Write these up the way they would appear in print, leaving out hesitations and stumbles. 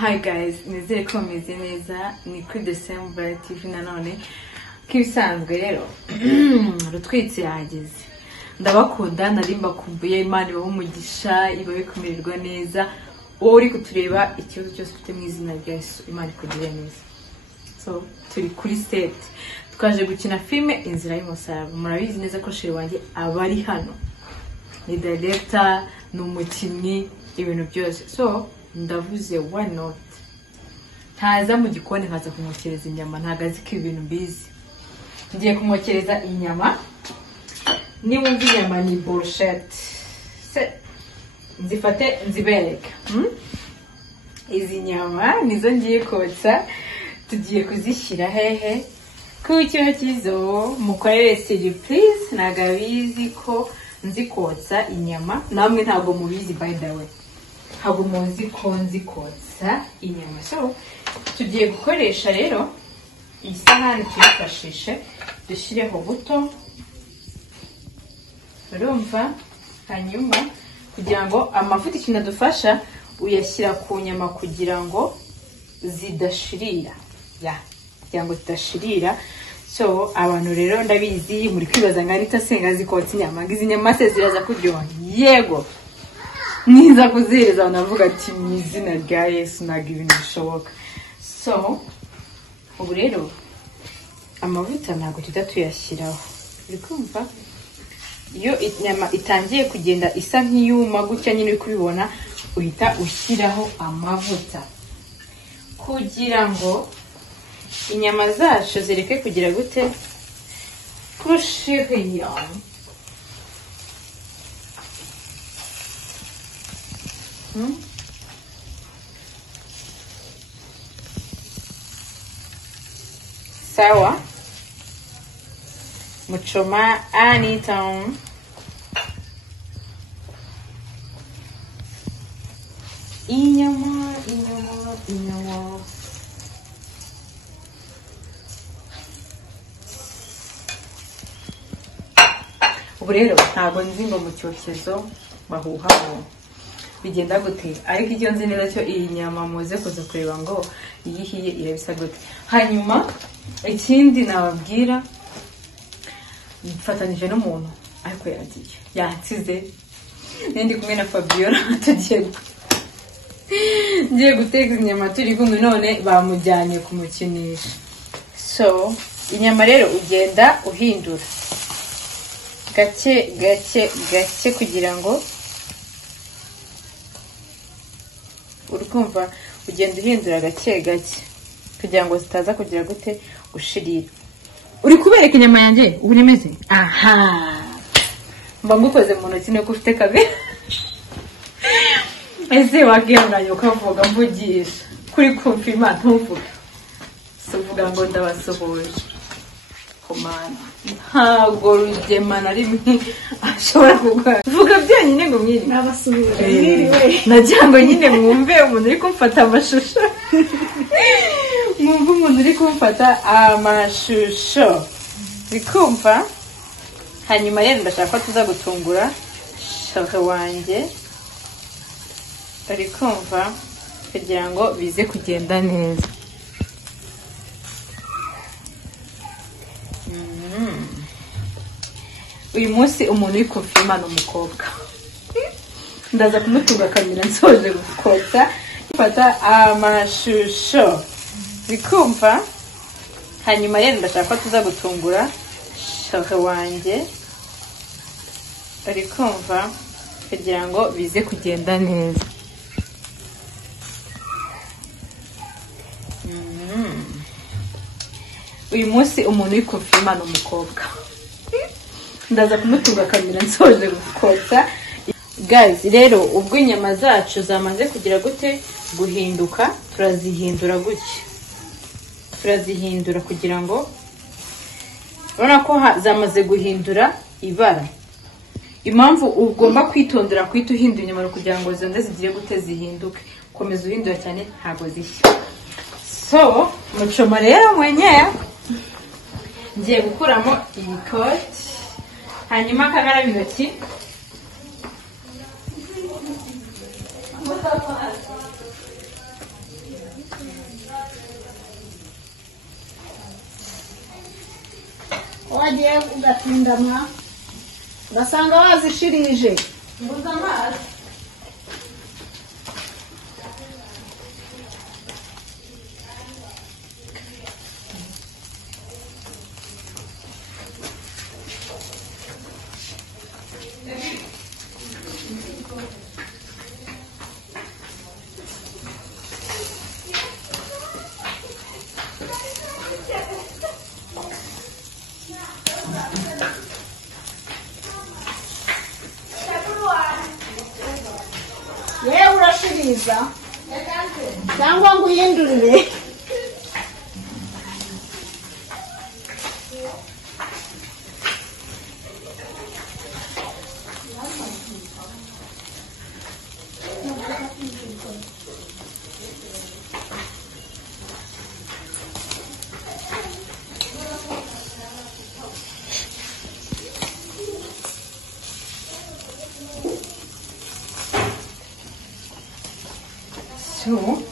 Hi guys, nizere ko meze neza ni kuri December TV nanone kibisanzwe rero rutwitse yageze ndabakunda narimba kumbuye Imana ibaho umugisha ibabe kumererwa neza wowe uri kutureba ikibazo cyose ufite mu izina rya Yesu Imana ikugirire neza. So turi kuri set twaje gukina filme Inzira y'Umusaraba. Murabizi neza ko sheri wanjye abari hano ni director n'umukinnyi ibintu byose. So ndavuze why not ntaza mu gikoni nkaza kumwokereza inyama ntagazi ko ibintu bizi ngiye kumwokereza inyama niwumva inyama ni brochette se nzifate nzibereka izi nyama nizo ngiye kotsa tugiye kuzishyira hehe ku cyokezo mukorere surprise nagabizi ko nzikotsa inyama namwe ntago mubizi by the way ntabwo muzi ko nzikotsa inyama. So tugiye gukoresha rero isahani tuyifashishe dushyireho buto urumva hanyuma kugira ngo amavuta ikintu adufasha uyashyira ku nyama kugira ngo zidashirira kugira ngo zidashirira. So abantu rero ndabizi muri kwibaza ngo Anita senga zikotsa inyama ngizi nyama se ziraza kuryoha yego niza kuzereza navuga ati mu izina rya Yesu naga ibintu bishoboka. So ubu rero amavuta ntago tuyashyiraho uri kumva iyo inyama itangiye kugenda isa nk'iyuma gutya nyine uri kubibona uhita ushyiraho amavuta kugira ngo inyama zacu zireke kugira gute kushiriya. Sawa muchoma Anita inyama ubu rero ntabwo nzi ngo mu cyokezo bahuhaho bigenda gute ariko icyo nzi neza cyo iyi nyama muze kuza kureba ngo iyihiye irabisa gute. Hanyuma ikindi nababwira mfatanije n'umuntu ariko yagiye yansize ndi kumwe na Fabiola ngiye guteka inyama turi kumwe none bamujyanye kumukinisha. So inyama rero ugenda uhindura gake kugira ngo urumva ugenda uhindura gake kugira ngo zitaza kugira gute gushirira. Uri kubereka inyama yanjye ubu nimeze aha mba ngukoze mu ntoki no kufite kabe ese wagihanganye ukavuga mvugisha kuri kumfima ntuvuga suvuga ngo ndabasohoje komana ntago rugemana rimwe ashobora kugwa vuga byonyine ngo mwiri nabasubiza mwiriwe nagira ngo nyine mwumve umuntu uri kumfata amashusho mwumve umuntu uri kumfata amashusho bikumva. Hanyuma rero ndashaka ko tuza gutungura shaka wanjye ari kumva kugira ngo bize kugenda neza. Uyu munsi umuntu uri kumfima n'umukobwa ndaza kumutunga kamera nsoje gukotsa fata amashusho bikumva. Hanyuma rero ndashaka ko tuza gutungura shaka wanjye ari kumva kugira ngo bize kugenda neza. Uyu munsi umuntu uri kumfima n'umukobwa ndaza kumutunga kamera nsoje gukotsa. Guys rero ubwo inyama zacu zamaze kugira gute guhinduka turazihindura gutya turazihindura kugira ngo urabona ko zamaze guhindura ibara. Impamvu ugomba kwitondera kwita uhindura inyama kugira ngo zonde zigire gute zihinduke komeza uhindura cyane ntago zishya. So muchoma rero mwenyewe ngiye gukuramo iyi koti hanyuma akagara intoki wagiye ugatindana ugasanga wazishirije mbuze amazi. yewe urashiriza cyangwa ngo uyindurire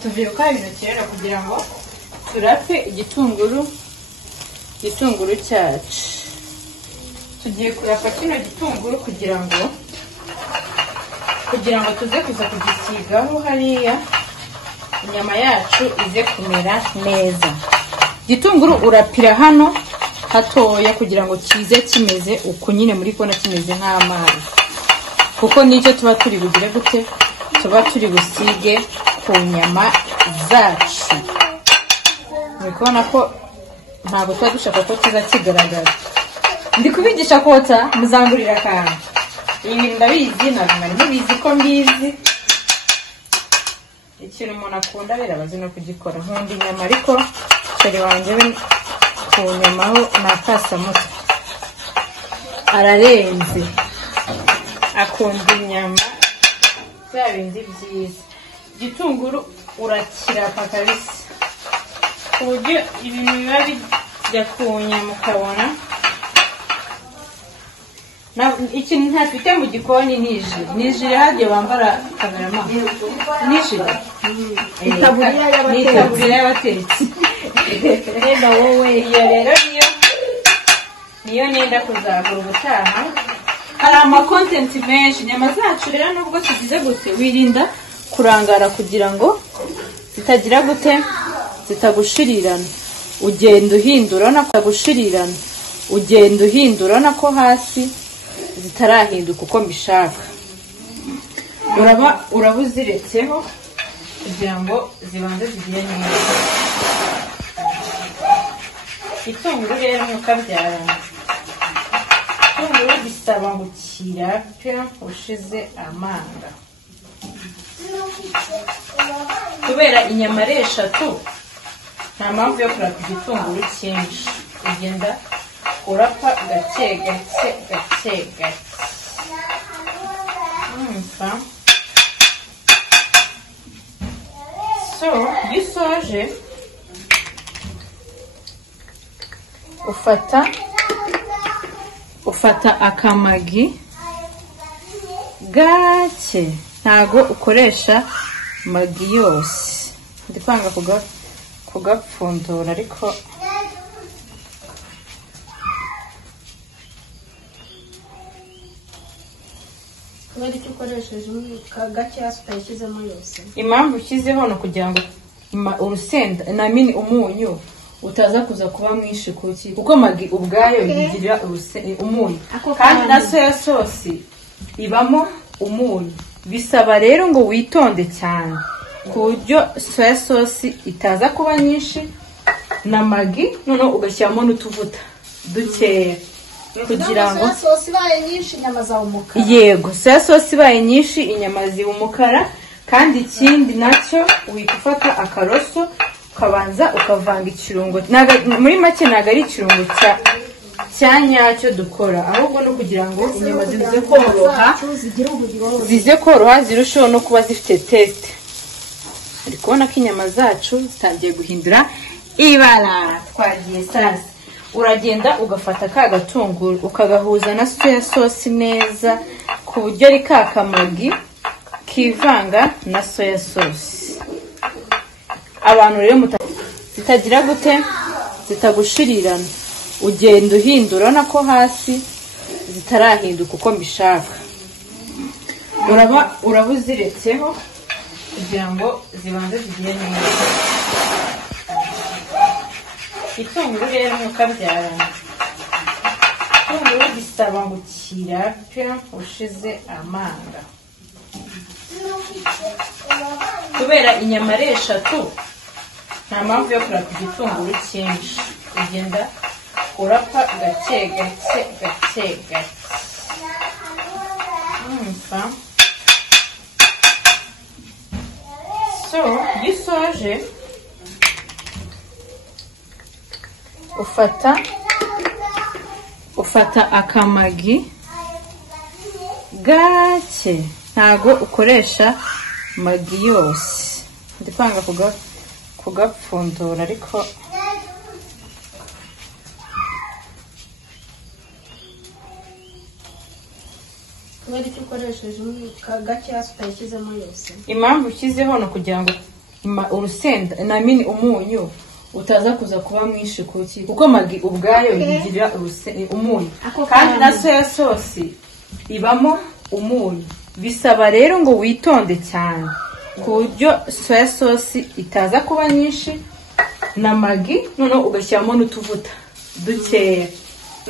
tuvuye gukora intoki rero kugira ngo turape igitunguru cyacu. Tugiye kurapa kino gitunguru kugira ngo tuze kuza kugisigaho hariya inyama yacu ize kumera neza. Igitunguru urapira hano hatoya kugira ngo kize kimeze uko nyine muri kona kimeze nk'amazi, kuko nicyo tuba turi bugire gute, tuba turi busige ku nyama zacu. Muri kubona ko ntabwo tuba dushaka ko kiza kigaragara. Ndi kubigisha kotsa, muzangurira akantu. Ibi ndabizi, ntabwo mwari mubizi ko mbizi. Ikintu umuntu akunda birabazi no kugikora. Nkunda inyama ariko sheri wanjye we ku nyama ho nakasamutwe. Ararenze. Akunda inyama bya bindi byiza. Igitunguru urakirapa kabisa ku buryo ibintu biba bijya ku nyama ukabona. Ikintu ntafite mu gikoni nijire hagiye bambara kamerama nijire itaburiya y'abatetsi. Reba wowe iyo rero niyo nenda kuzagura ubutaha. Hari amakontenti menshi. Inyama zacu rero nubwo tugize gute wirinda kurangara kugira ngo zitagira gute, zitagushirirana. Ugenda uhindura ko hasi zitarahinduka uko mbishaka. Urabuziretseho kugira ngo zibanze zigire neza. Igitunguru rero mukabyarana. Igitunguru gisaba ngo kirape ushize amanga. Kubera inyama ari eshatu nta mpamvu yo kurapa igitunguru cyinshi. Ugenda urapa gake gake. So iyo usoje ufata akamagi gake, ntago ukoresha magi yose. Ndipanga kugapfundura ariko kubera icyo ukoresheje gake hasi utayishyizemo yose. Impamvu ushyizeho no kugira ngo urusenda umunyu utaza kuza kuba mwinshi kuki, kuko magi ubwayo yigira umunyu kandi na soya sauce ibamo umunyu. Bisaba rero ngo witonde cyane ku buryo soya sauce itaza kuba nyinshi na magi noneho ugashyiramo n'utuvuta dukeya kugira ngo soya sauce ibaye nyinshi inyama zawe umukara. Yego, soya sauce ibaye nyinshi inyama ziba umukara. Kandi ikindi nacyo uhita ufata akaroso ukabanza ukavanga ikirungo. Muri make ntabwo ari ikirungo cya nyacyo dukora, ahubwo no kugira ngo inyama zize koroha zirusheho no kuba zifite teste. Ari kubona ko inyama zacu zitangiye guhindura ibara. Twagiye sasa, uragenda ugafata ka gatunguru ukagahuza na soya sauce neza ku buryo ari ka kamagi kivanga na soya sauce. Abantu rero zitagira gute, zitagushirirana. ugenda uhindura nako hasi zitarahinduka uko mbishaka. uraba uziretseho kugira ngo zibanze zigiye neza. Igitunguru rero mukabyarana, igitunguru gisaba ngo kirapfe ushize amanga, kubera inyama ari eshatu nta mpamvu yo kurapa igitunguru cyinshi, ugenda urapa gake gake gake gake. So iyo usoje ufata akamagi gake, ntago ukoresha magi yose. Ndipanga kugapfundura ariko kubera icyo ukoresheje gake hasi utayishyizemo yose. Impamvu ushyizeho no kugira ngo urusenda umunyu utaza kuza kuba mwinshi kuki, kuko magi ubwayo yigira umunyu kandi na soya sauce ibamo umunyu. Bisaba rero ngo witonde cyane ku buryo soya sauce itaza kuba nyinshi na magi, noneho ugashyiramo n'utuvuta dukeya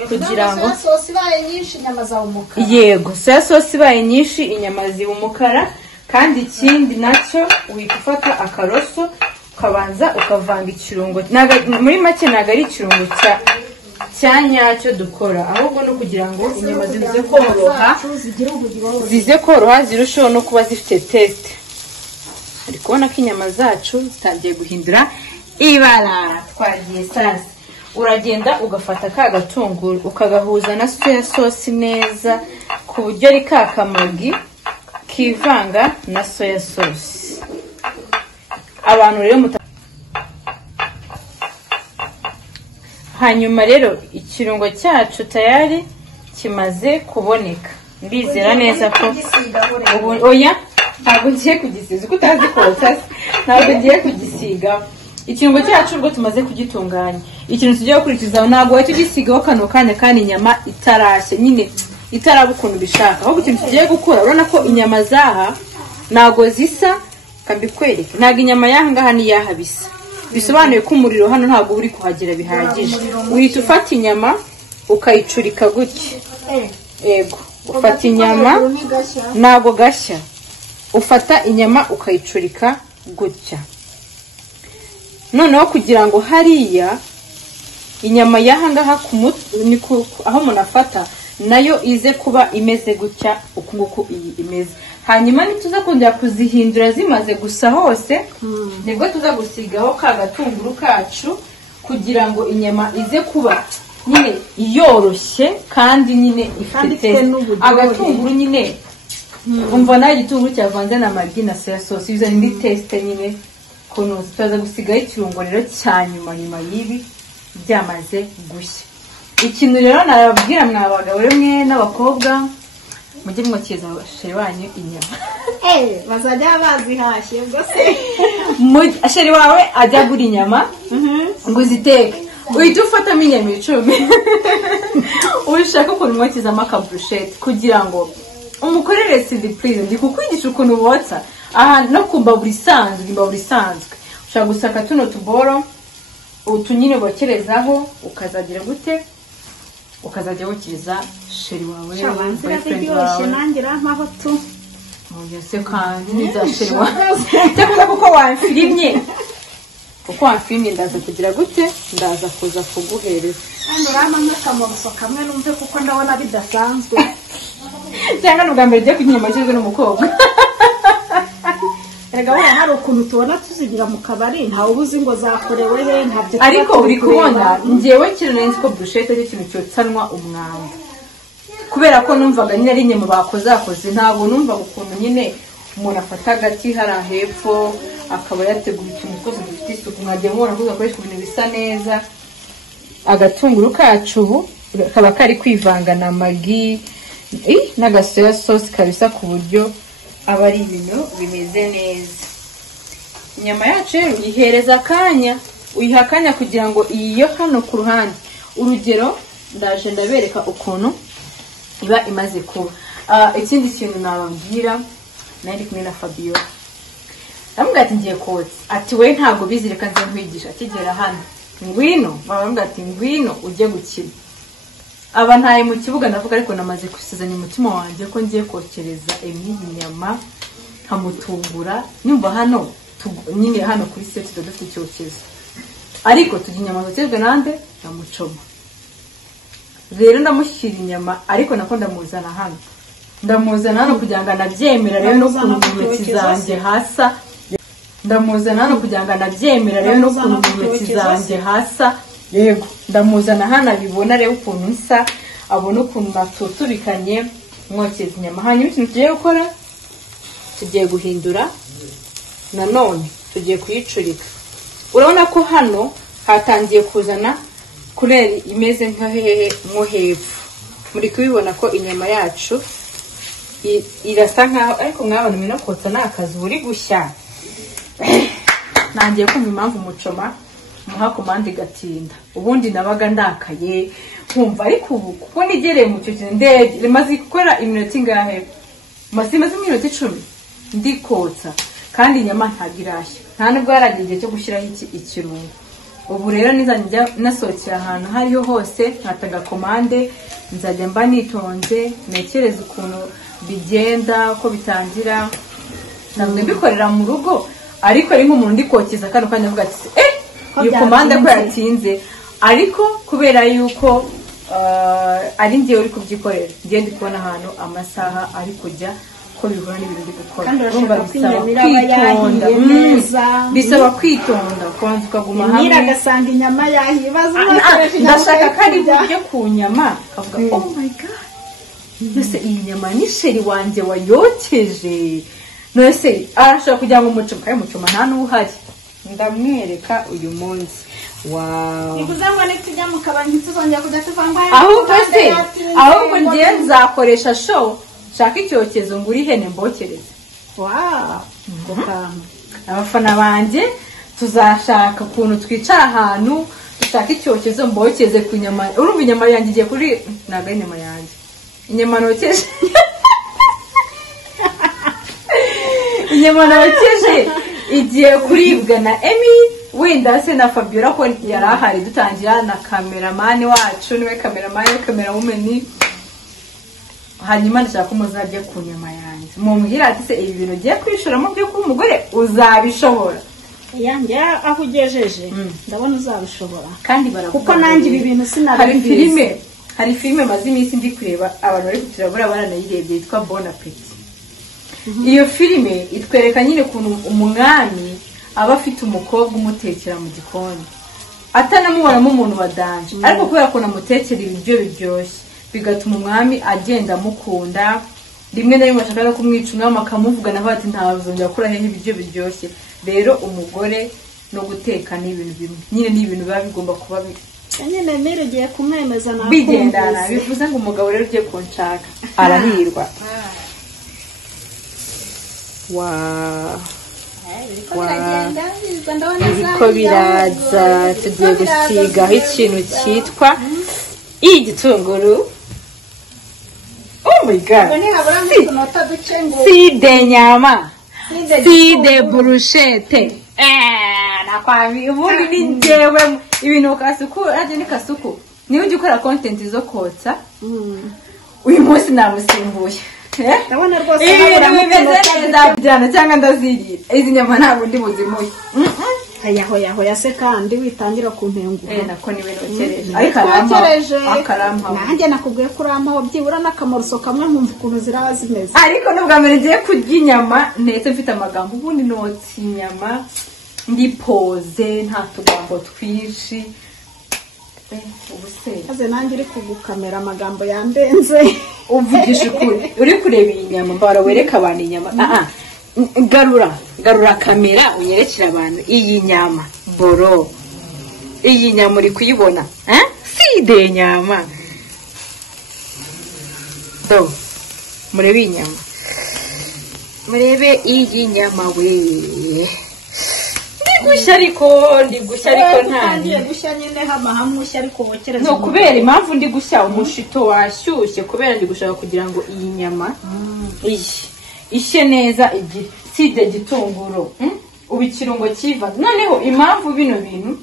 kugira ngo soya sauce ibaye nyinshi inyama zawe umukara. Yego, soya sauce ibaye nyinshi inyama ziba umukara. Kandi ikindi nacyo uhita ufata akaroso ukabanza ukavanga ikirungo. Muri make ntabwo ari ikirungo cya nyacyo dukora, ahubwo no kugira ngo inyama zize koroha zirusheho no kuba zifite taste. Ari kubona ko inyama zacu zitangiye guhindura ibara. Twagiye sasa, uragenda ugafata ka gatunguru ukagahuza na soya sauce neza ku buryo ari ka kamagi kivanga na soya sauce. Abantu rero hanyuma rero ikirungo cyacu tayari kimaze kuboneka. Ndizera neza ko oya ntabwo ngiye kugisiga, uko utazi kotsa ntabwo ngiye kugisiga. Ikirungo cyacu ubwo tumaze kugitunganya, ikintu tugiye gukurikizaho ntabwo wahita ugisigaho kano kanya kandi inyama itarashye, nyine itaraba ukuntu bishaka. Ahubwo ikintu tugiye gukora, urabona ko inyama zaha ntabwo zisa, kambikwereke. Ntabwo inyama yaha ngaha niyaha bisa, bisobanuye ko umuriro hano ntabwo uri kuhagera bihagije. Uhita ufata inyama ukayicurika gutya. Yego, ufata inyama ntabwo gashya, ufata inyama ukayicurika gutya. Noneho kugira ngo hariya inyama yahangaha aho umuntu afata nayo ize kuba imeze gutya uku nguku iyi imeze. Hanyuma nituza kongera kuzihindura zimaze gusa hose, nibwo tuza gusigaho ka gatunguru kacu kugira ngo inyama ize kuba nyine yoroshye kandi nyine ifite agatunguru nyine. Umva nayo igitunguru cyavanze na magi na soya sauce bizana indi taste nyine kunoza. Tuza gusigaho ikirungo rero cya nyuma y'ibi byamaze gushya. Ikintu rero nababwira mwabagabo mwe n'abakobwa, mujye mwokiza sheri wanyu inyama. Bazajya bazihashye ubwo se sheri wawe ajya gura inyama ngo uziteke, uhita ufatamo inyama 10 ushaka ukuntu mwokizamo akaburushete kugira ngo umukorere surprise. Ndi kukwigisha ukuntu botsa aha no kumbabura isanzwe. Ushaka gusaka tuno tuboro utunyine bokerezaho, ukazagira gute, ukazajya wokiriza sheri wawe boyfriend wawe. Nangira mpaho tu mugese kandi niza sheri wawe cyangwa kuko wamfirimye, ndaza kugira gute, ndaza kuza kuguhereza. Kandi urama nk'akamoso kamwe numve kuko ndabona bidasanzwe. Cyangwa n'ubwambere ryo kunyama cyangwa n'umukobwa. Erega wera hari ukuntu tubona tuzigira mu kabari ntawe ubuzi ngo zakorewe he ntabyo. Ariko uri kubona ngewe kiranenze ko brushette ari ikintu cyotsanwa umwanda, kubera ko numvaga nyine ari nyama bakoze ntabwo numva ukuntu nyine umuntu afata agati hari hepfo akaba yategura ikintu cyose gifite isuku. Mwagiye mubona ko gakoresha ibintu bisa neza. Agatunguru kacu ubu kaba kari kwivanga na magi n'agasoya sauce kabisa ku buryo aba ari ibintu bimeze neza. Inyama yacu rero uyihereza akanya, uyiha akanya kugira ngo iyo hano ku ruhande urugero ndaje ndabereka ukuntu iba imaze kuba. Ikindi kintu nababwira nari kumwe na Fabio ndamubwira ati ngiye kotsa, ati we ntabwo bizireka nze nkwigisha. Akigera hano ngwino bamubwira ati ngwino ujye gukina. Aba ntaye mu kibuga ndavuga, ariko namaze gusezanya umutima wanjye ko ngiye kokereza inyama nkamutungura. Nyumva hano nyine hano kuri seti dufite icyokezo, ariko tujya inyama zokejwe nande ndamucoma. Rero ndamushyira inyama, ariko nako ndamuzana hano kugira ngo anabyemera rero no kunumutsi zanjye hasa. Ndamuzana hano kugira ngo anabyemera rero no kunumutsi zanjye hasa. Yego ndamuzana hano abibona rero ukuntu nsa, abona ukuntu natuturikanye mwokeza inyama. Hanyuma ikintu tugiye gukora, tugiye guhindura nanone, tugiye kuyicurika. Urabona ko hano hatangiye kuzana kureri imeze nka hehe nko hepfo. Muri kubibona ko inyama yacu irasa nkaho, ariko mwabona mino kotsa nakazi uri gushya. Nangiye kumva impamvu mucoma muha komande gatinda. Ubundi nabaga ndakaye kumva, ariko ubu kuko nigereye mu cyo kintu ndege rimaze gukora iminota ingahe, maze iminota 10 ndikotsa, kandi inyama ntagirashya, nta nubwo yaragiye cyo gushyiraho ikirungo. Ubu rero nizajya nasohokera ahantu hariho hose nkataga komande, nzajya mba nitonze nekereza ukuntu bigenda ko bitangira. Namwe bikorera mu rugo, ariko ari nk'umuntu ndikokeza kano kanya avuga ati iyo komande ko yatinze, ariko kubera yuko ari ngiye uri kubyikorera, ngiye ndi kubona ahantu amasaha ari kujya ko bihura n'ibintu ndi gukora. Bisaba kwitonda kwanza ukaguma hamwe. Niragasanga inyama yahibaza ndashaka kandi buryo ku nyama kavuga oh my god, mbese iyi nyama ni sheri wanjye wayokeje. Nose arashaka kugira ngo mucuma nta n'uhari, ndamwereka uyu munsi. Wow, ikuzangwa n'itujya mu kabandi tuzongera kujya tuvanga ahubwo ngiye nzakoresha show shaka icyokezo nguri hene mbokereze. Wow, abafana banje tuzashaka ukuntu twicara ahantu dushaka icyokezo mbokeze ku nyama. Urumva inyama yanjye igiye kuri naga inyama yanjye, inyama nokeje inyama nokeje igiye kuribwa na Emi, wenda se na Fabiola ko yari ahari dutangira, na cameraman wacu niwe camerawoman. Hanyuma ndashaka muzajye ku nyama yanjye mumbwira ati se ibi bintu giye kwishuramo byo ku mugore uzabishobora. Yanjye aho ugejeje ndabona uzabishobora, kandi baravuga kuko nanjye ibi bintu sinari hari filime maze iminsi ndi kureba, abantu bari kuturabura baranayirebye, yitwa Bon Appetit. Iyo filime itwereka nyine kuntu umwami aba afite umukobwa umutekera mu gikoni, atanamubonamo umuntu wadanje, ariko kubera ko namutekera ibiryo biryoshye bigatuma umwami agenda amukunda. Rimwe na rimwe ashaka kumwica umwami akamuvuga naho ati ntazongera gukora hehe ibiryo biryoshye. Rero umugore no guteka ni ibintu bimwe, nyine ni ibintu biba bigomba kuba nyine mere giye kumwemeza na bigendana. Bivuze ngo umugabo rero ugiye kunshaka arahirwa. Ibiko biraza, tugiye gusigaho ikintu cyitwa igitunguru. Oh my god, si de nyama, si de bruschette. Nakwabi ubundi ni njyewe ibintu kasuku, aje ni kasuku. Niwe ujye ukora content zo kotsa. Uyu munsi namusimbuye. Ndabona rwose ndabijyana cyangwa ndazirira. Izi nyama ntabwo ndi buzimuye. Hoya se kandi witangira kuntengura. Nako niwe nokereje. Ariko akarampa. Nanjye nakubwiye ko urampaho byibura n'akamoruso kamwe nkumva ukuntu ziraba zimeze. Ariko nubwa mbere ngiye kurya inyama ndetse mfite amagambo, ubundi notsi inyama ndi pose nta tugambo twinshi. Aze nanjye uri kugukamera amagambo yandenze. Uvugisha ukuri, uri kureba iyi nyama mbara wereka abantu inyama. Garura kamera unyerekera abantu iyi nyama boro. Iyi nyama uri kuyibona, si de nyama. Do murebe inyama, murebe iyi nyama we. gushya ariko ntangiye gushya nyine hama hamushya ariko wokereza no kubera impamvu ndi gushya umushito washyushye kubera ndi gushaka kugira ngo iyi nyama ishye neza igihe side gitunguro ubu ikirungo kiva noneho impamvu bino bintu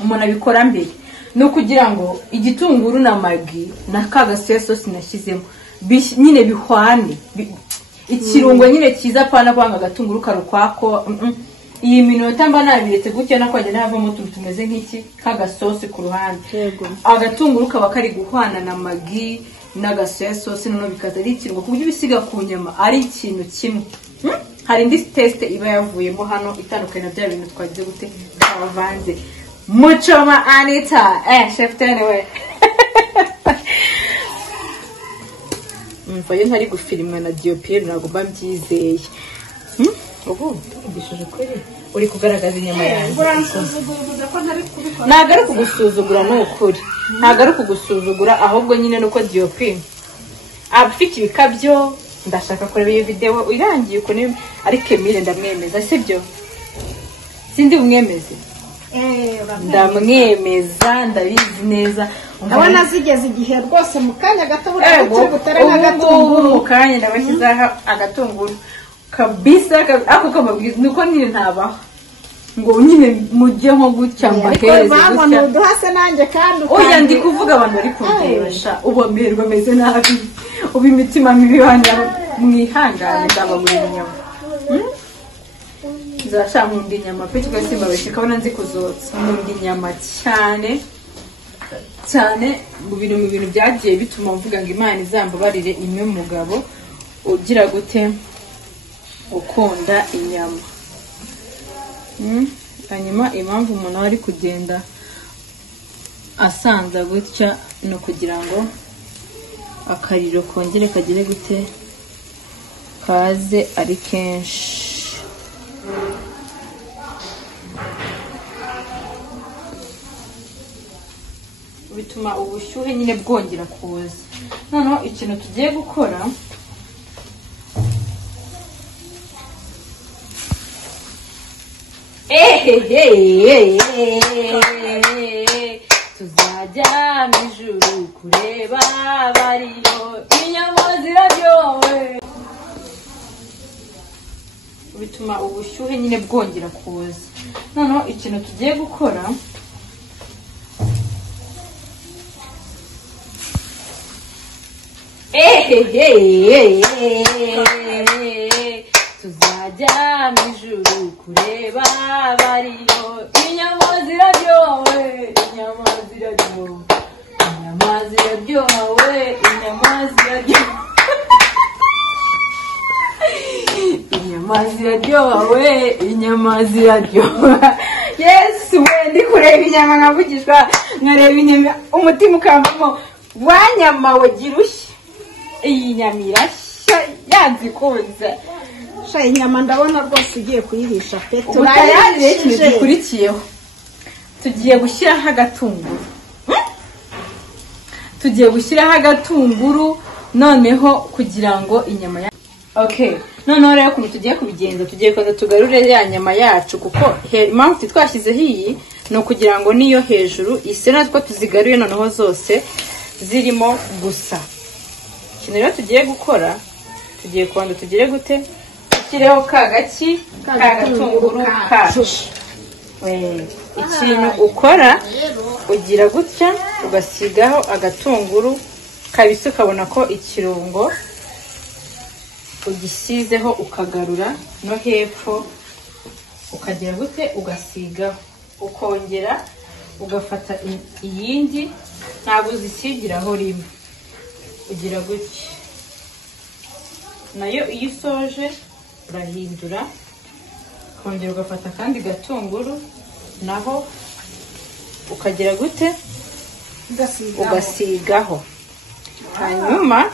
umuntu abikora mbere no kugira ngo igitunguru na magi na kagasoya sauce nashyizemo nyine bihwane ikirungo nyine kiza pana kwanga gatunguru karukwako iyi minota mba nabiretse gutya nakwajya navamo utuntu tumeze nk'iki kagasosi ku ruhande agatunguru kaba kari guhwana na magi n'agasoya sauce none bikaza ari ikirungo ku buryo bisiga ku nyama ari ikintu kimwe hari indi teste iba yavuyemo hano itandukanye na bya bintu twagize gute twavanze Muchoma Anita chef anyway mvaye ntari gufilima na Diopie ntabwo mba mbyizeye ubu ndishije kweri uri kugaragaza inyama yanjye ntabwo ari kugusuzugura n'ukuri ntabwo ari kugusuzugura ahubwo nyine nuko Diopie afite ibikabyo ndashaka kureba iyo video irangiye uko ni ariko Emile ndamwemeza sibyo sindi umwemeze ndamwemeza ndabizi neza abana zigeze igihe rwose mu kanya gato butare n'agatunguru mu kanya ndabashyizaho agatunguru kabisa ako kababwiza nuko nyine ntabaho ngo nyine mujye nko gutya mbaheze gutya uduhase nanjye kandi oya ndi kuvuga abantu bari kundebasha ubu mbere bameze nabi ubu imitima mibi wanyu mwihangane ndababura inyama zasha nkunda inyama pe cyangwa se mbabeshe kabona nzi kuzotsa nkunda inyama cyane mu bintu byagiye bituma mvuga ngo Imana izambabarire imwe mugabo ugira gute ukunda inyama hanyuma impamvu umuntu ari kugenda asanza gutya no kugira ngo akariro kongere kagire gute kaze ari kenshi bituma ubushyuhe nyine bwongera kuza noneho ikintu tugiye gukora tuzajya mu ijuru kureba bariyo inyama ziraryowe bituma ubushyuhe nyine bwongera kuza noneho ikintu tugiye gukora tuzajya mu ijuru kureba bariyo inyama ziraryowe inyama ziraryowe inyama ziraryowe inyama ziraryowe inyama ziraryowe inyama ziraryowe yesu we ndi kureba inyama nkavugishwa nkareba inyama umutima ukambamo wanyama wagira ushya iyi nyama irashya yanzikunze inyama ndabona rwose ugiye kuyihisha pe turayarire ikintu gikurikiyeho tugiye gushyiraho agatunguru noneho kugira ngo inyama noneho rero ukuntu tugiye kubigenza tugiye kuza tugarure ya nyama yacu kuko impamvu twashyizeho iyi ni ukugira ngo niyo hejuru ise natwo tuzigaruye noneho zose zirimo gusa ikintu rero tugiye gukora tugiye kubanza tugire gute dushyireho kagatunguru kacu ikintu ukora ugira gutya ugasigaho agatunguru kabisa ukabona ko ikirungo ugisizeho ukagarura no hepfo ukagira gute ugasigaho ukongera ugafata iyindi ntabwo uzishyigiraho rimwe ugira gutya nayo iyo usoje urahindura ukongera ugafata akandi gatunguru naho ukagira gute ugasigaho hanyuma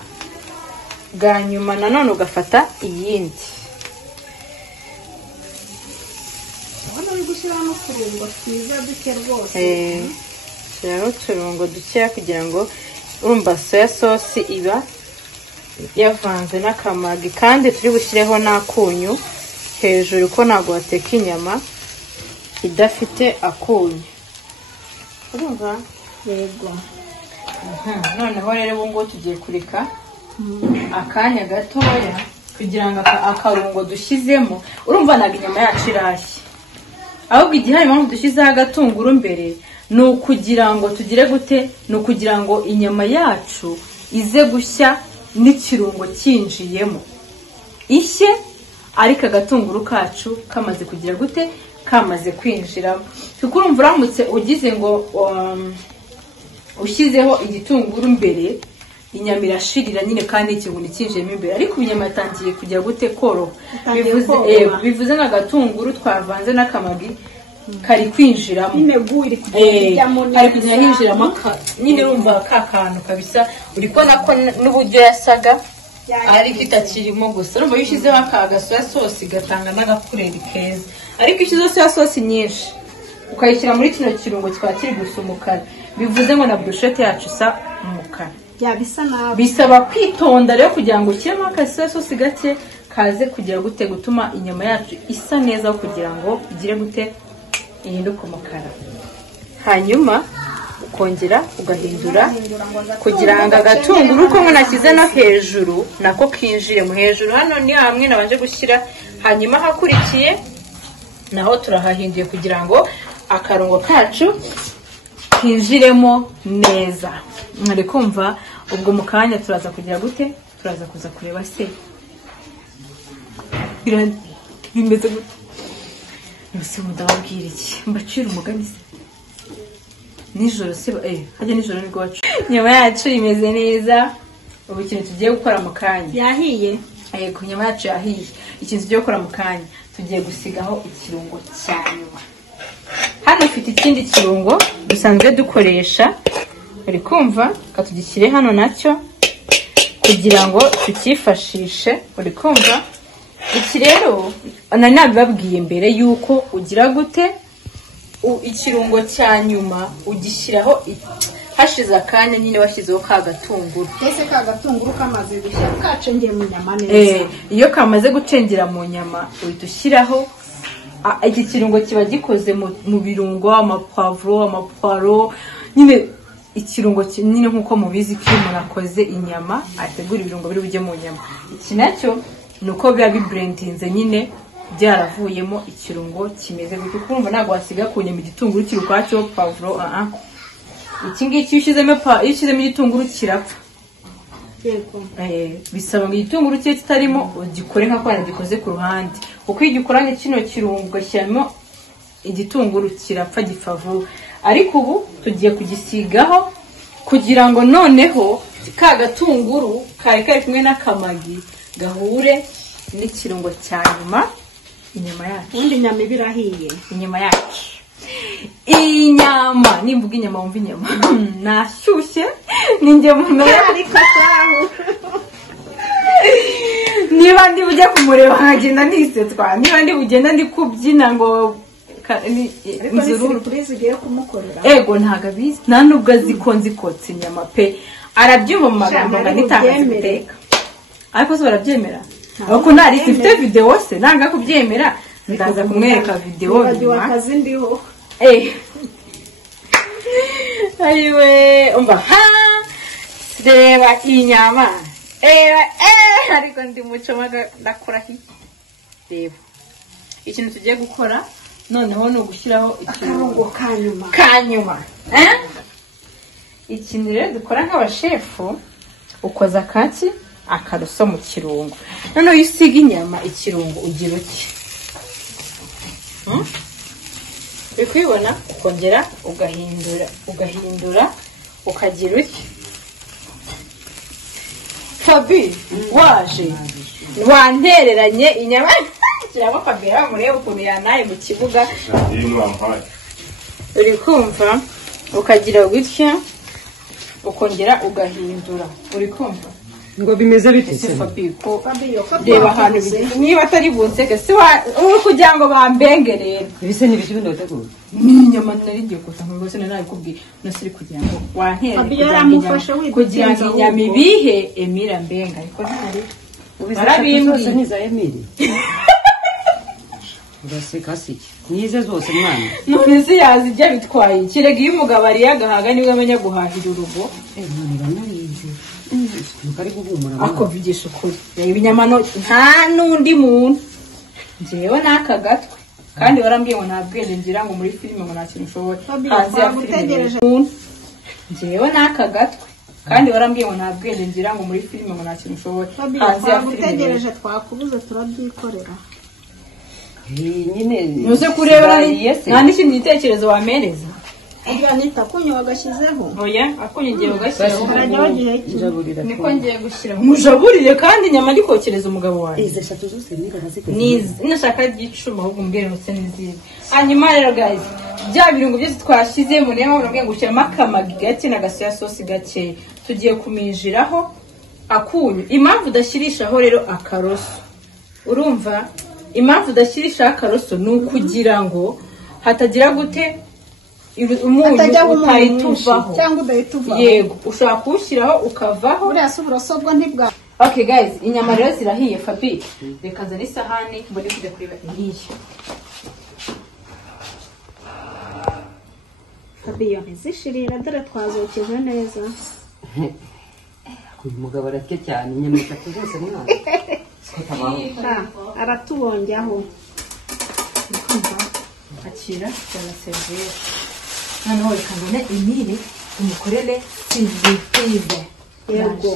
bwa nyuma nanone ugafata iyindi uri gushyiraho n'uturungo twiza duke rwose shyiraho uturungo dukeya kugira ngo urumva soya sauce iba yavanze n'akamagi kandi turi bushyireho n'akunyu hejuru ko ntabwo wateka inyama idafite akunyu. Urumva? Yego. Noneho rero ubu ngubu tugiye kureka akanya gatoya kugira ngo akarungo dushyizemo. Urumva ntabwo inyama yacu irashye, ahubwo igihe impamvu dushyizeho agatunguru mbere ni ukugira ngo tugire gute, ni ukugira ngo inyama yacu ize gushya n'ikirungo cyinjiyemo ishye, ariko agatunguru kacu kamaze kugira gute, kamaze kwinjiramo. kuko urumva uramutse ugize ngo ushyizeho igitunguru mbere, inyama irashirira nyine kandi ikirungo cyinjiyemo imbere, ariko inyama yatangiye kujya gute, koroha. Bivuze nk'agatunguru twavanze n'akamagi kari kwinjiramo, kari kugenda hinjiramo nyine. Urumva ka kantu kabisa, uri kubona ko n'uburyo yasaga ariko itakirimo gusa. Urumva iyo ushyizeho aka gasoya sosi gatanga n'agakureri keza, ariko iyo ushyizeho soya sosi nyinshi ukayishyira muri kino kirungo kikaba kiri gusa umukara, bivuze ngo na brushette yacu isa umukara. Bisa nabi. Bisaba kwitonda rero kugira ngo ushyiremo akasoya sosi gake kaze kugira gute, gutuma inyama yacu isa neza kugira ngo igire gute, ihinduke umukara. Hanyuma ukongera ugahindura kugira ngo agatunguru ko nashyize no hejuru nako kinjire mu hejuru. Hano ni hamwe nabanje gushyira, hanyuma hakurikiye naho turahahinduye kugira ngo akarungo kacu kinjiremo neza. Mwari kumva? Ubwo mu kanya turaza kugira gute, turaza kuza kureba se bimeze gute. Nose mudababwira iki, mbacira umugani se nijoro se hajya nijoro nibwo wacu. Nyama yacu imeze neza. Ubu ikintu tugiye gukora mu kanya, yahiye. Yego, nyama yacu yahiye. Ikintu tugiye gukora mu kanya, tugiye gusigaho ikirungo cya nyuma. Hano ufite ikindi kirungo dusanzwe dukoresha, uri kumva, katugishyire hano nacyo kugira ngo tukifashishe. Uri kumva? Iki rero nari nabibabwiye mbere yuko ugira gute, ikirungo cya nyuma ugishyiraho hashize akanya nyine washyizeho ka gatunguru. Ese ka gatunguru kamaze gushya kacengera mu nyama neza. Iyo kamaze gucengera mu nyama uhita ushyiraho iki kirungo. Kiba gikoze mu birungo, amapavuro, amapwaro, nyine ikirungo nyine nk'uko mubizi ko iyo umuntu akoze inyama ategura ibirungo biri bujye mu nyama. Iki nacyo ni uko biba bibrandinze nyine byaravuyemo ikirungo kimeze gutyo. Kumva ntabwo wasiga ku nyama igitunguru kiri ukwacyo, pavuro. Iki ngiki iyo ushyizemo igitunguru kirapfa. Bisaba ngo igitunguru cye kitarimo ugikore nka kwa gikoze ku ruhande, kuko iyo ugikoranye kino kirungo ugashyiramo igitunguru kirapfa, gipfa vuba. Ariko ubu tugiye kugisigaho kugira ngo noneho ka gatunguru kari kumwe n'akamagi gahure n'ikirungo cya nyuma. Inyama yacu, undi nyama ibirahiye. Inyama yacu, inyama, nimvuga inyama wumva inyama nashyushye ninjye mumera ariko saho. Niba ndi bujya kumureba nkagenda nisetwa, niba ndi bugenda ndi kubyina ngo nzururu kuri zigiye kumukorera. Ego ntago abizi, nta nubwo azi ko nzikotse inyama pe. Arabyumva mu magambo ngo nitakaze guteka, ariko se barabyemera? Ariko nari ifite video se nanga kubyemera, ndaza kumwereka video nyuma. Ayiwe umva reba inyama ariko ndi muco ndakurahi. Reba ikintu tugiye gukora noneho ni ugushyiraho ikirungo kanyuma. Ikintu rero dukora nk'abashefu, ukoza kaki akaruso mu kirungo. Noneho iyo usiga inyama ikirungo ugira uki, uri kubibona, ukongera ugahindura ukagira uki. Fabi waje wantereranye inyama kiramo Fabira murebe ukuntu yanaye mu kibuga. Uri kumva, ukagira gutya ukongera ugahindura. Uri kumva ngo bimeze bite se Fabiko? Reba ahantu niba atari bunseke se kugira ngo bambenge rero. Ibise ni biki bindi bategura? Inyama nari ngiye kuza ngo se nari kubwira nasiri kugira ngo wantere kugira ngo inyama ibihe Emira mbenga, ariko ntari ubizabimbye niza Emiri. uraseka siki nize zose mwana none se yazijya bitwaye kirega iyo umugabo ari yagahaga niwe amenya guhahira urugo mwana banarize mukari guhumura akovigisha ukuri reba inyamano nta n'undi muntu njyewe n'aka gatwe kandi warambwiye ngo nta bwenge ngira ngo muri filime ngo nta kintu ushoboye hanze ya filime njyewe n'aka gatwe kandi warambwiye ngo nta bwenge ngira ngo muri filime ngo nta kintu ushoboye hanze ya filime gutegereje twakubuze turabyikorera nyine nuze kureba nta n'ikindi gitekerezo wamereza Anita kunyo wagashyizeho oya akunye ngiye ugashyiraho harajya wagiye niko ngiye gushyiraho mujaburire kandi inyama ndikokereza umugabo wanjye ize eshatu zose nashaka gicuma ahubwo mbwira ndetse n'izindi hanyuma rero guys bya birungo byose twashyizemo niyo mpamvu nabwiye gushyiramo akamagi gake n'agasoya sosi gake tugiye kumijiraho akunyu impamvu udashyirishaho rero akaroso urumva impamvu udashyirishaho akaroso ni ukugira ngo hatagira gute umunyu utahituvaho cyangwa udahituvaho yego ushobora kuwushyiraho ukavaho buriya si uburoso bwo ntibwa okay guys inyama rero zirahiye Fabi reka nzane isahani mbone kujya kureba ihiye Fabiyo ntizishirira dore twazokeje neza uyu mugabo ararya cyane inyama eshatu zose mwana aratubonjaho akira cyane seriveri noneho reka mbone imire tumukorere sivipurize yego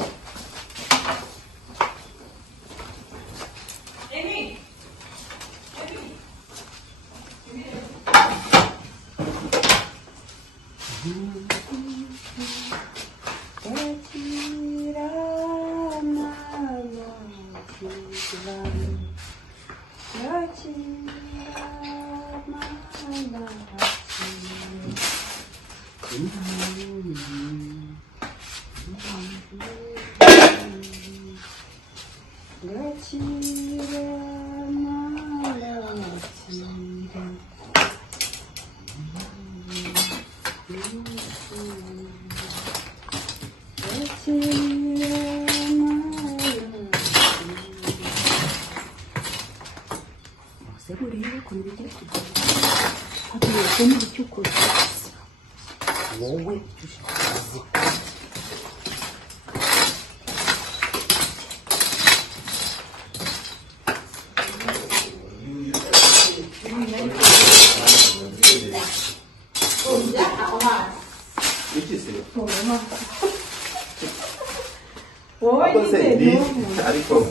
ariko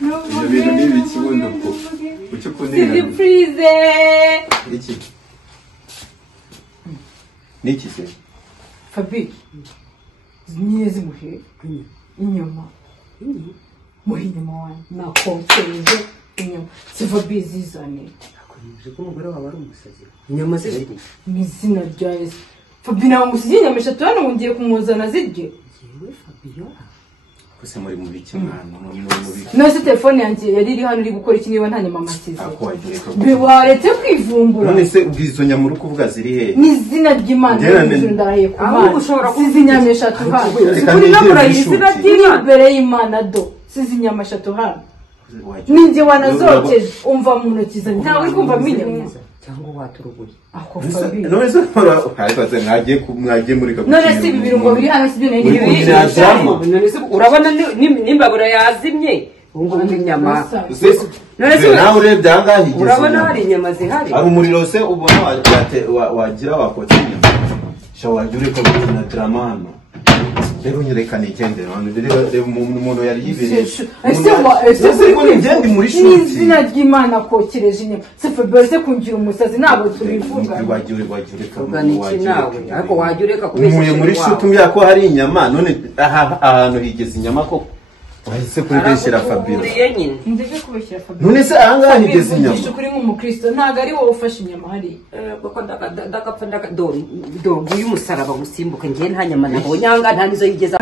ibyo bintu ni ibikibundo ko ucyo kunira sivipurize iki niki se Fabi niye zimuhe inyama muhe inyama wanjye nakonseje inyama si Fabi zizane akurije ko umugore wawe ari umusazi inyama ziri mu izina rya Yesu Fabi nawe ngusigiye inyama eshatu hano ngo ngiye kumuzana zirye yewe Fabiyo kose muri mu biki mwana muri mu biki nose telefone yanjye yari iri hano iri gukora iki niba nta nyama masize akwagireka waretse kwivumbura none se ubwizo nyamuru kuvuga ziri he ni izina ry'Imana n'ijuru ndarahiye ku Mana sizi inyama eshatu hano uri namurahiye izina ry'Imana imbere y'Imana do sizi inyama eshatu hano ninjye wanazokeje umva mu ntoki zanjye ntawe uri kumva inyama cyangwa waturuguye ako Fabi none se ariko mwagiye muri kabiri none si ibi birungo biri hano si byo nari none se urabona n'imbabura yazimye ubwo inyama none se nawe urebye ahangaha igeze urabona hari inyama zihari hari umuriro se ubona wagira wakotse inyama sha wagira ko na dramano rero nyerekana igendera reba umuntu yari yibereje ese ko ngende muri shuti ni izina ry'Imana kokereje inyama se Fabi se kungira umusazi ntabwo tubivuga wagira nawe ariko wajureka kubeshya muri shuti mbya ko hari inyama none ahantu higeze inyama ko wahise kuri beshyira Fabio ndije kubeshyira Fabi none se ahangaha higeze inyama Fabi kuri nk'umukristo ntago ari wowe ufashe inyama hari kuko ndagapfa ndongo y'umusaraba gusimbuka ngiye nta nyama nabonye anga nta nizo yigeza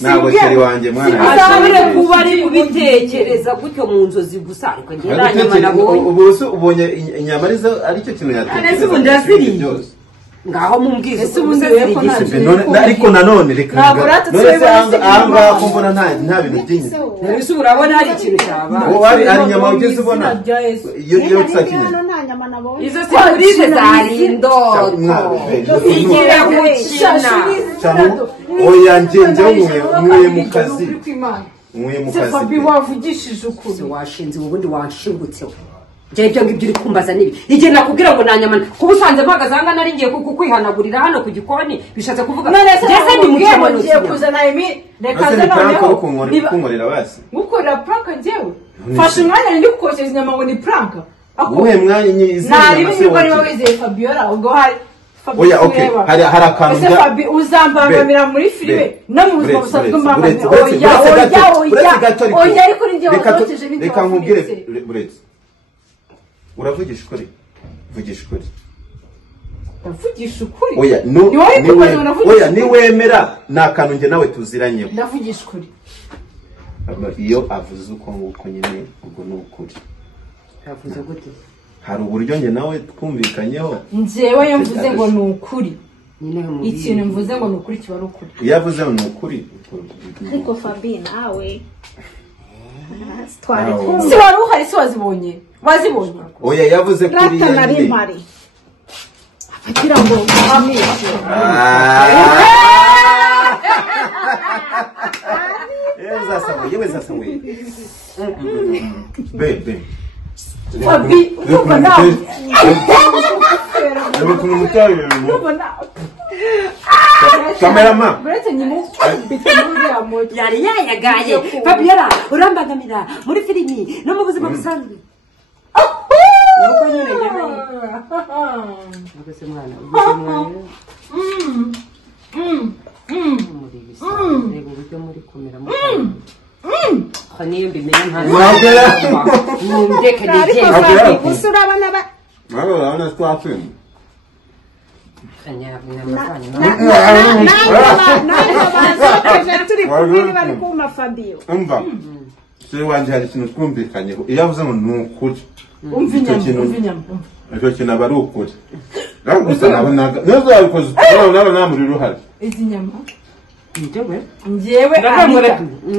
ntabwo seri wanjye mwana asabire kuba ari kubitekereza gutyo mu nzozi gusa ariko ngiye nta nyama nabonye ubu ubonye inyama arizo aricyo kintu yatekereza nese ubu ndaziriye ngaho mumbwize ese ubundi rero ko ariko nanone reka ntabwo aha kumbona nta bintu byinshi ese urabona hari ikintu cyaba ari inyama ugeze ubona iyo tsakinya izo surprise zari indoto igira gukina oya ngenje umwe mu kazi Fabi wavugishije ukuri washinze ubundi wanshingutse ibyo ngibyo uri kumbaza nibi igihe nakubwira ngo nanyamana kuba usanze mpagaze aha nari ngiye kukwihanagurira hano ku gikoni bishatse kuvuga ngeze ni mu cyamano ngiye kuzana reka ze noneho kunkorera basi gukorera prank njyewe fasha umwanya ndi kukosheza inyama ngo ni prank uhe mwanya nyizi nari bindi ko ari wowe wizeye Fabiola ubwo hari oya okay hari akantu ese Fabi uzambangamira muri filime no mu buzima busanzwe mbangamira oya ariko ni njye wakoresheje n'icyo reka nkubwire buretse uravugisha ukuri vugisha ukuri ndavugisha ukuri oya niwemera nakantu nge nawe tuziranyeho ndavugisha ukuri iyo avuze uko nguko nyine ubwo ni ukuri yavuze gute hari uburyo nge nawe twumvikanyeho njyewe yo mvuze ngo ni ukuri ikintu mvuze ngo ni ukuri kiba ari ukuri iyo avuze ngo ni ukuri ariko Fabi nawe si wari uhari si wazibonye oya yavuze kuri rata nari mpari agira ngo amishe yewe zasamuye bebe Fabi uko nawe Cameraman buretse nyine bitumuje amoto yari yayagaye Fabiola urambangamira muri filimi no mu buzima busanzwe nuko nyine ngeze mwana uburyo muri kumera niyo mbimenya nta gusa urabona ba urabona twafilm turi kumwe bari kuma Fabio umva se wanje hari ikintu twumvikanyeho iyo avuze ngo ni ukuri umva inyama icyo kintu aba ari ukuri gusa nabonaga neza wabikoze urabona nta muri ruhari izi nyama njyewe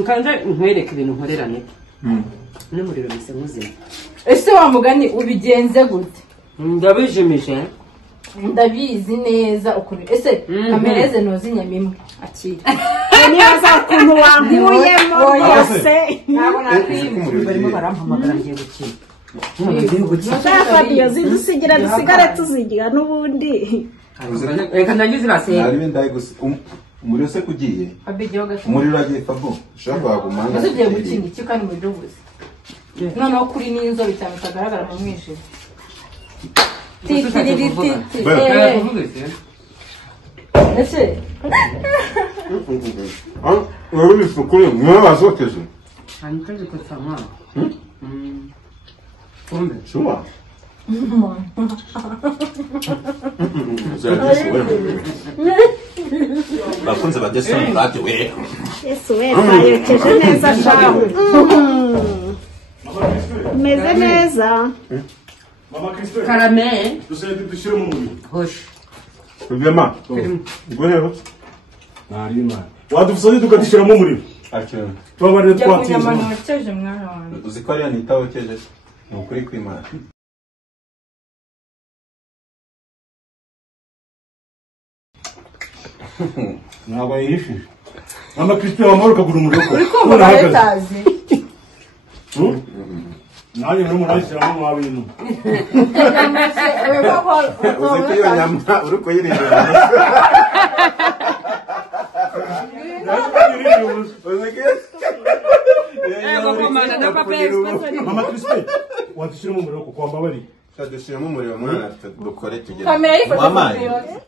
nkanze nkwereke ibintu nkorerane n'umuriro mise nkuzima ese wa mugani ubigenze gute ndabijimije ndabizi neza ukuri ese kamereze noza inyama imwe akira nibaza ukuntu wankuyemo yose ntabwo nakwimye barimo barampamagara ngiye gukina Fabio zidusigira dusigara tuzigira n'ubundi reka ndangize base ari bindi gusa umuriro se kugiye umuriro agiye Fabo ushaka wagumanga uzigiye gukina iki kandi umuriro ubuze noneho kuri n'inzo bitanu bitagaragara mu mwijima ese urabona isukuri mwe bazokeje anikaje ko tsamwa Sure. bakunze badesoni bati we Yesu we bayokeje neza shaho meze neza Mama Christine karame dushire mu mubiri hosh Rwema Rwema nari wadufashe tukadishiramo umuriro akira twabarire twatije uzi ko ari anitaho keje ni ukuri kw'Imana ntabwo yihishije Mama Christine wamara ukagura umuriro ko uriko barahetaze nanjye muri murashyiramo mwabintu uzi ko iyo nyama uri kuyirinda Mama Christine wadushyiramo umuriro ko kwambabari dushyiramo umuriro mwana dukore tugere kamera yifashe